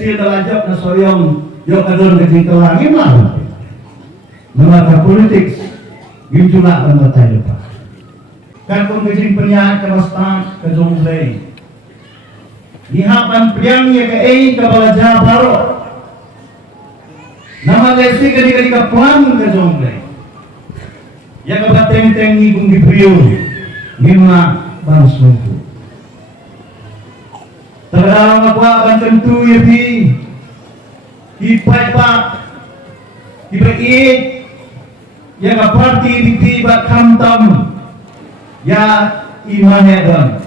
Leslie dalajak na Sohīong yung kadon kajing kalangin lah. Namaka politik gimjula kan matay lupa. Kan kung kajing penyahat kabastan kajong play. Nihapan priang ya ke kabalaja baro. Nama Leslie kadi kapuan kajong play. Yang kabateng-teng ni kung gibriyo ngima bangsungku. Terdalam aku akan tentu ya bi hipai pak hipai yang parti di bak kamtam ya imahedan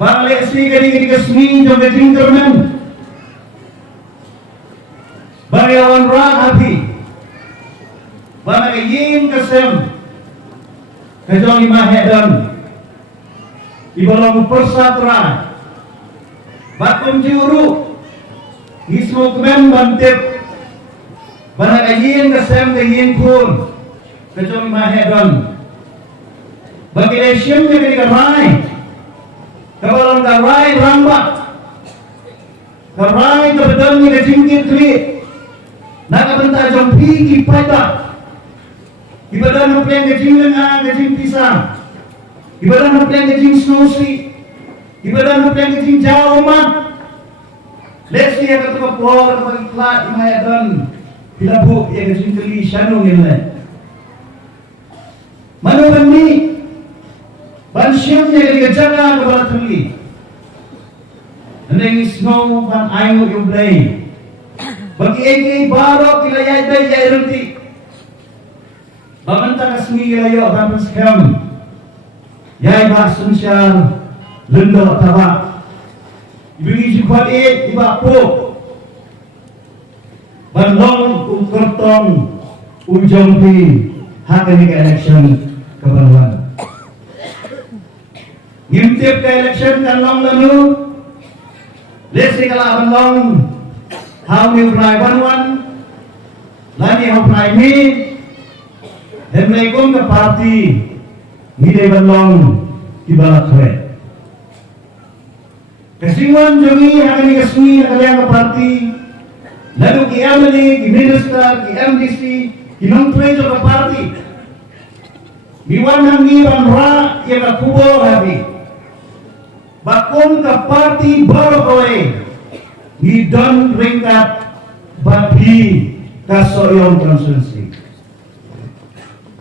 balik si kali kesmi jom jingkerman bagawan rahapi bagawan yin kesem kejong imahedan ibalang persatra bakum juru ismo kemen bantip banak ayin kesem kayin pun kejong mahedon bagi lesyem yang karai kabalang karai rambak karai kebetulan yang kejingkit klik nak bentar jompi kipada ibadah nupian kejing kejing pisang ibadah nupian kejing snosi, ibadah nupian kejing jaumat. Leslie yang ketua pelor bagi kelat imayadan bila bu yang kejing keli shanung ini. Manukan ni bansyamnya yang kejaga kepala tuli. Neng snow ban ayu yung play. Bagi egi baru kila yai yai runti. Bamanta kasmi layo akan skam. Yai bah sunsyal lendo tabak ibigi jikuat ibak po bandong ukertong ujompi hakani ke election kebaruan ngimtip ke election kan long lalu lesi kala bandong how you fly one lani how fly me Assalamualaikum ke parti Ngide balong ibarat keren. Kesinguan jongi akan dikasui kalian ke parti. Lalu ki MLA, ki minister, ki MDC, ki non-treasure ke parti. Biwan hangi banra yang ke kubo habi. Bakun ke parti baru kowe. Ngidon ringkat babi ke Sohīong konstitusi.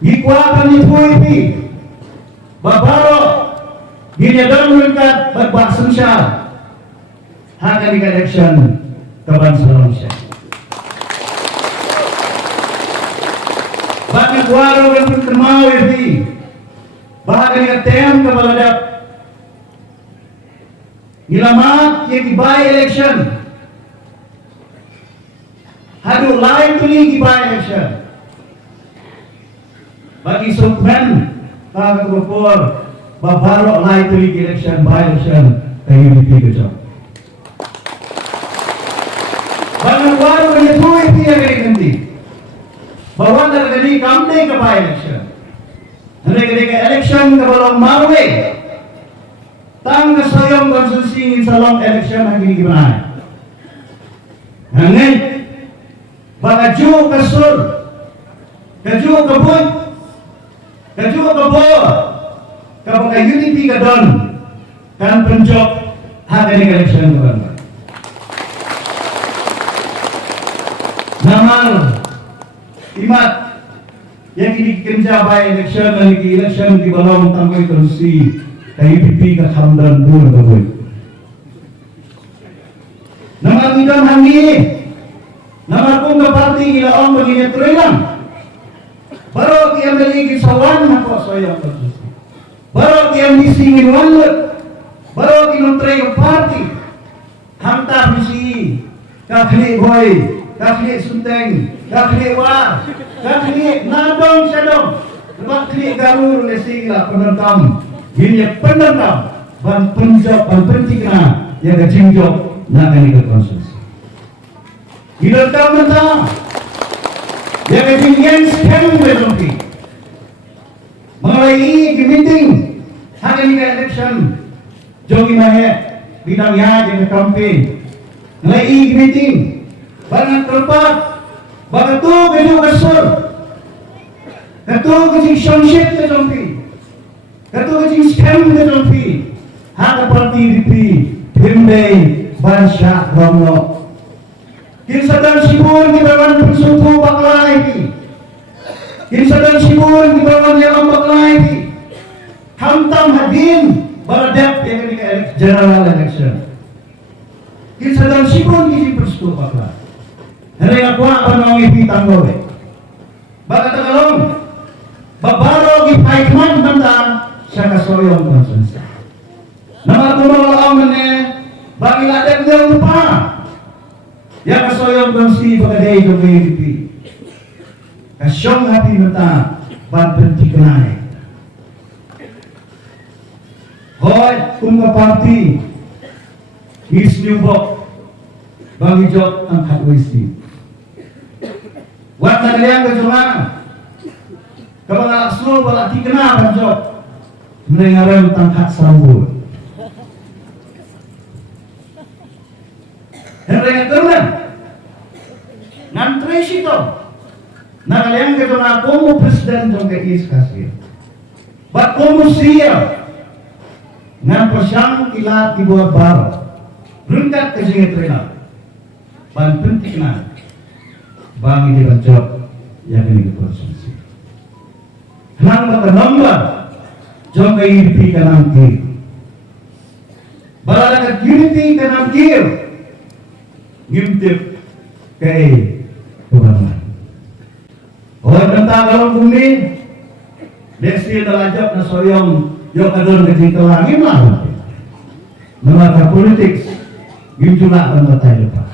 Ngikuakan ibu-ibu. Babaro ginyadan ringkat berbak sensyal haka di election kaban Malaysia. Bagi waro yang berkemau ini bahkan di tem kebaladap nilamat yang by election hadu lain tuli di by election bagi sukmen kami berpor babarok lai tulik election by election kayu di kejap. Banyak waru kaya tuai dia kaya ganti. Bawa dari kini kamde ke by election. Hendak ke election ke balong marwe. Tang ke Sohīong konstitusi insalong election lagi gimana? Hangai baju kesur, kaju kebun. Kaju kebor, kapag UDP ka doon, kan penjok hati ni election kan. Namal imat yang ini kerja by election dan ini election di balong tanggoy konstitusi UDP ka hamdan bulan kaboy. Namal idam hangi, namal kung ka parti ilaong begini terilang. Baru dia memiliki sawan apa Sohīong konstitusi. Baru dia misi minwanut. Baru dia menteri parti. Hantar misi. Kakli boy, kakli sunteng, kakli war, kakli nadong syadong. Kakli garur lesilah penentang. Ini penentang. Ban penjok, ban pentikna. Yang kejingjok. Nak ini ke konstitusi. Hidup tak mentang. Yang kejinggian sekarang berhenti. Mulai di meeting hari ini election, jogi mahir bidang yang jadi campaign, Ngalai meeting. Bangat terpat. Baga tu keju kesur. Katu kecing shonship ke jompi. Katu kecing scam ke jompi. Hak parti UDP. Himbay. Bansya Romlo. Kinsadan sibur di bawah pensuku baklai di. Kinsadan sibur di bawah yang baklai di. Hamtam hadin baradak yang ini general election. Kinsadan sibur di pensuku baklai. Hari aku apa nongi pitang gowe. Baka tagalong. Babaro di paikman bantang siya kasoyong konsensa. Nama kumawalaman bagi ladang dia lupa. Yang kasoyong konsi pagkaday ng UDP. Kasyong hati mata banten tikenay. Hoy, kung parti isnyubok bagi jok ang katwisi. Wat na kaliang kajungan. Kapag aksno wala tikena banjok. Mendengaran tangkat sambul. Henry Turunan ngantre sito nakaliang kito nga como President UDP EKH bat como siya ngan pasyang kylla tibuat baro berangkat ke sini trena ban penting na bangi di banjok yang ini konsumsi nang makanamba jong UDP kanang kir balada UDP kanang kir ngimtip kay Tuhan. Orang kata kalau bumi, desi dalajak na Sohīong yung kadon kecil kelangin lah. Menata politik, gimjula ang matay lupa.